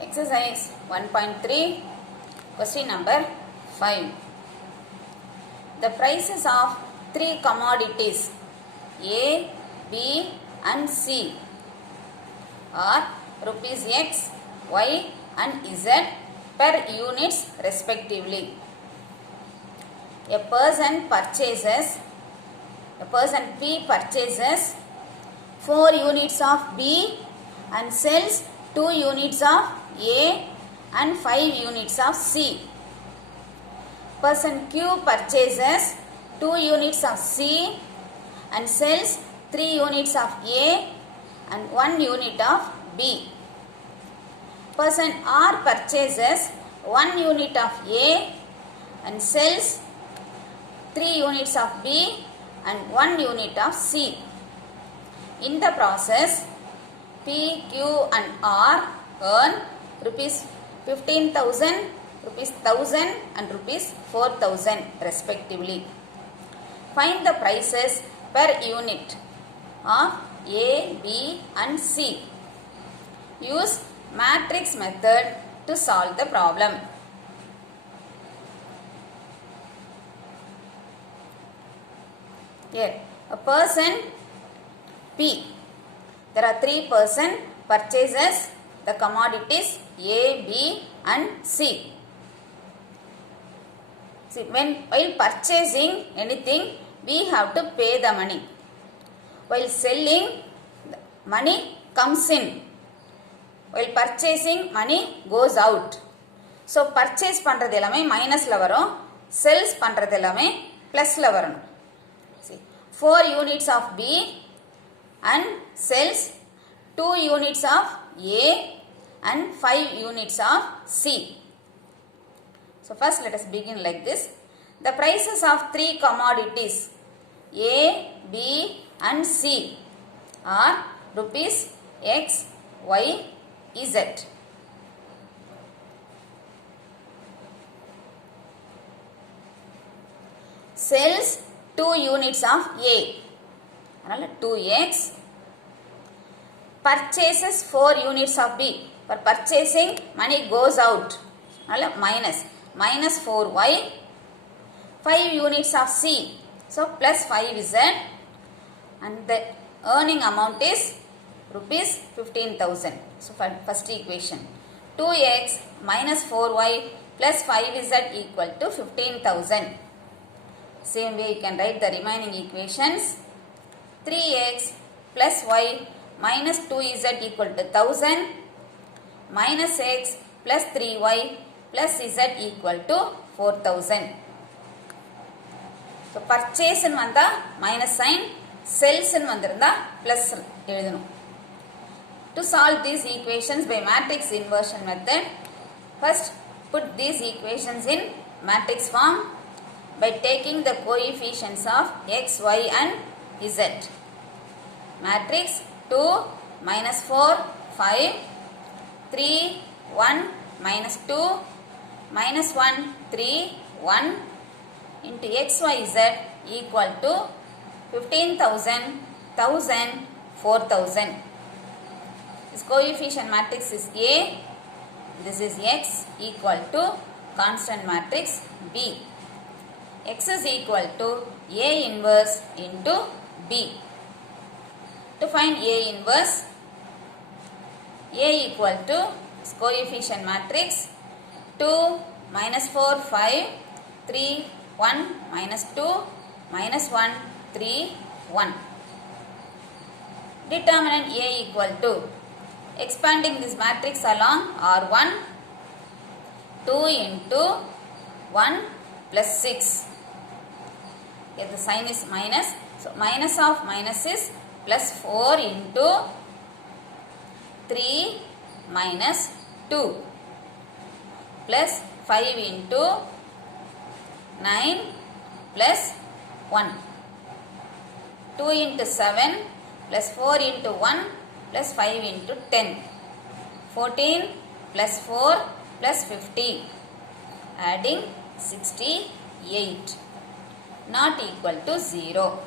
Exercise 1.3, question number 5. The prices of three commodities A, B and C are rupees X, Y and Z per units respectively. A person P purchases 4 units of B and sells 2 units of A and 5 units of C. Person Q purchases 2 units of C and sells 3 units of A and 1 unit of B. Person R purchases 1 unit of A and sells 3 units of B and 1 unit of C. In the process, P, Q and R earn rupees 15,000, rupees 1,000 and rupees 4,000 respectively. Find the prices per unit of A, B and C. Use matrix method to solve the problem. Here, a person P. There are 3 persons purchases the commodities A, B and C. See, while purchasing anything, we have to pay the money. While selling, money comes in. While purchasing, money goes out. So, purchase பண்றது எல்லாமே மைனஸ்ல வரும், sells பண்றது எல்லாமே பிளஸ்ல வரணும். See, 4 units of B and sells 2 units of A and 5 units of C. So first let us begin like this. The prices of 3 commodities A, B and C are rupees X, Y, Z. Sells 2 units of A. 2X. Purchases 4 units of B. For purchasing, money goes out. Minus 4Y. 5 units of C. So plus 5Z. And the earning amount is rupees 15,000. So first equation. 2X minus 4Y plus 5Z equal to 15,000. Same way you can write the remaining equations. 3x plus y minus 2z equal to 1000 minus x plus 3y plus z equal to 4000. So purchase in vanda minus sign, sales in vandirundha plus எழுதணும். To solve these equations by matrix inversion method, first put these equations in matrix form by taking the coefficients of x, y and z. Matrix 2, minus 4, 5, 3, 1, minus 2, minus 1, 3, 1 into x, y, z equal to 15,000, 1,000, 4,000. This coefficient matrix is A. This is x equal to constant matrix B. X is equal to A inverse into B. To find A inverse, A equal to coefficient matrix 2, minus 4, 5, 3, 1, minus 2, minus 1, 3, 1. Determinant A equal to, expanding this matrix along R1, 2 into 1 plus 6. Here the sign is minus. So minus of minus is plus 4 into 3 minus 2 plus 5 into 9 plus 1. 2 into 7 plus 4 into 1 plus 5 into 10. 14 plus 4 plus 50. Adding 68. Not equal to 0.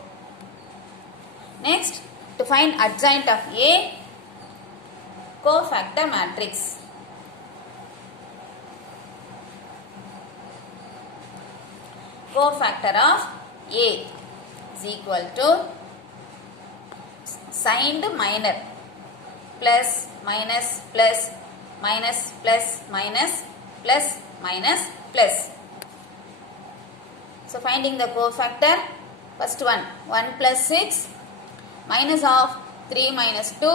Next, to find adjoint of A, cofactor matrix. cofactor of A is equal to signed minor plus minus plus minus plus minus plus minus plus. So finding the cofactor, first one 1 plus 6 minus of 3 minus 2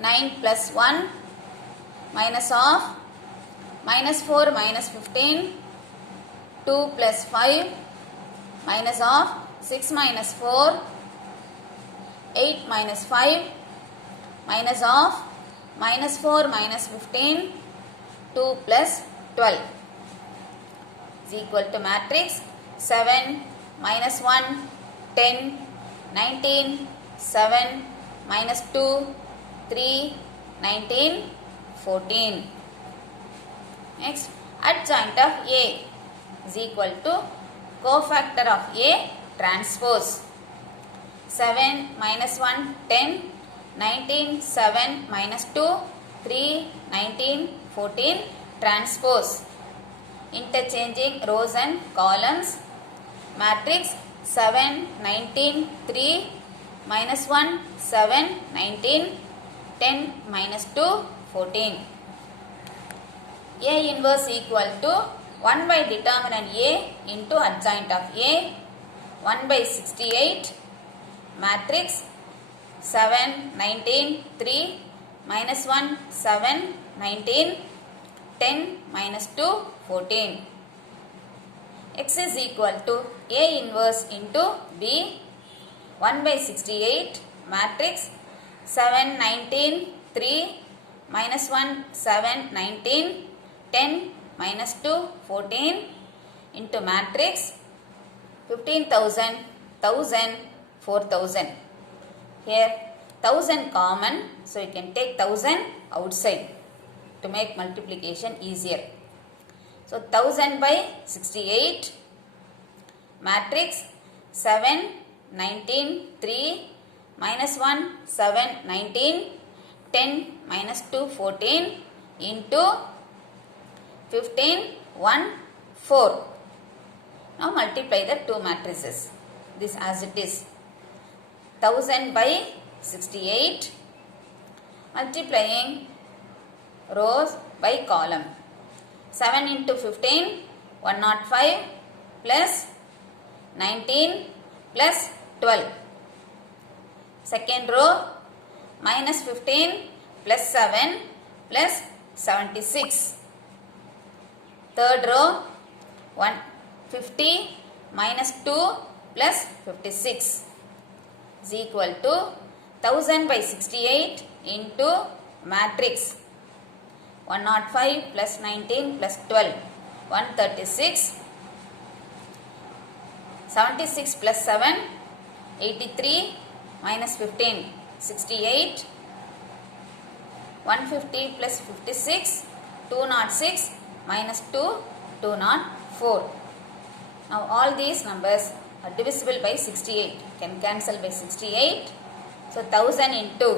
9 plus 1 minus of minus 4 minus 15 2 plus 5 minus of 6 minus 4 8 minus 5 minus of minus 4 minus 15 2 plus 12 is equal to matrix 7 minus 1 10 19 7 minus 2 3 19 14. Next, adjoint of A is equal to cofactor of A transpose 7 minus 1 10 19 7 minus 2 3 19 14 transpose interchanging rows and columns matrix 7 19 3 minus 1 7 19 10 minus 2 14. A inverse equal to 1 by determinant A into adjoint of A 1 by 68 matrix 7 19 3 minus 1 7 19 10 minus 2 14. X is equal to A inverse into B 1 by 68 matrix 7 19 3 minus 1 7 19 10 minus 2 14 into matrix 15,000 1000 4000. Here 1000 common, so you can take 1000 outside to make multiplication easier. So 1000 by 68 matrix 7 19 3 minus 1 7 19 10 minus 2 14 into 15 1 4. Now multiply the two matrices. This as it is 1000 by 68 multiplying rows by column 7 into 15 105 plus 19 plus 12. Second row minus 15 plus 7 plus 76. Third row 150 minus 2 plus 56 is equal to 1000 by 68 into matrix 105 plus 19 plus 12 136 76 plus 7 83 minus 15 68 150 plus 56 206 minus 2 204. Now all these numbers are divisible by 68, can cancel by 68. So 1000 into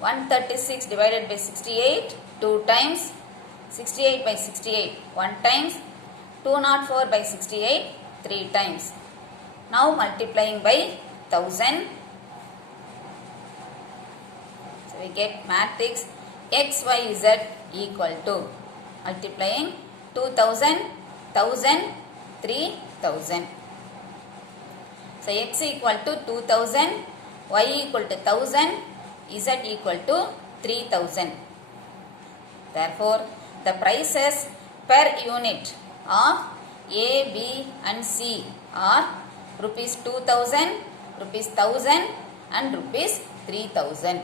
136 divided by 68 2 times, 68 by 68 1 times, 204 by 68 3 times. Now multiplying by 1000. So we get matrix X, Y, Z equal to multiplying 2000, 1000, 3000. So X equal to 2000, Y equal to 1000, Z equal to 3000. Therefore, the prices per unit of A, B and C are rupees 2000, rupees 1000 and rupees 3000.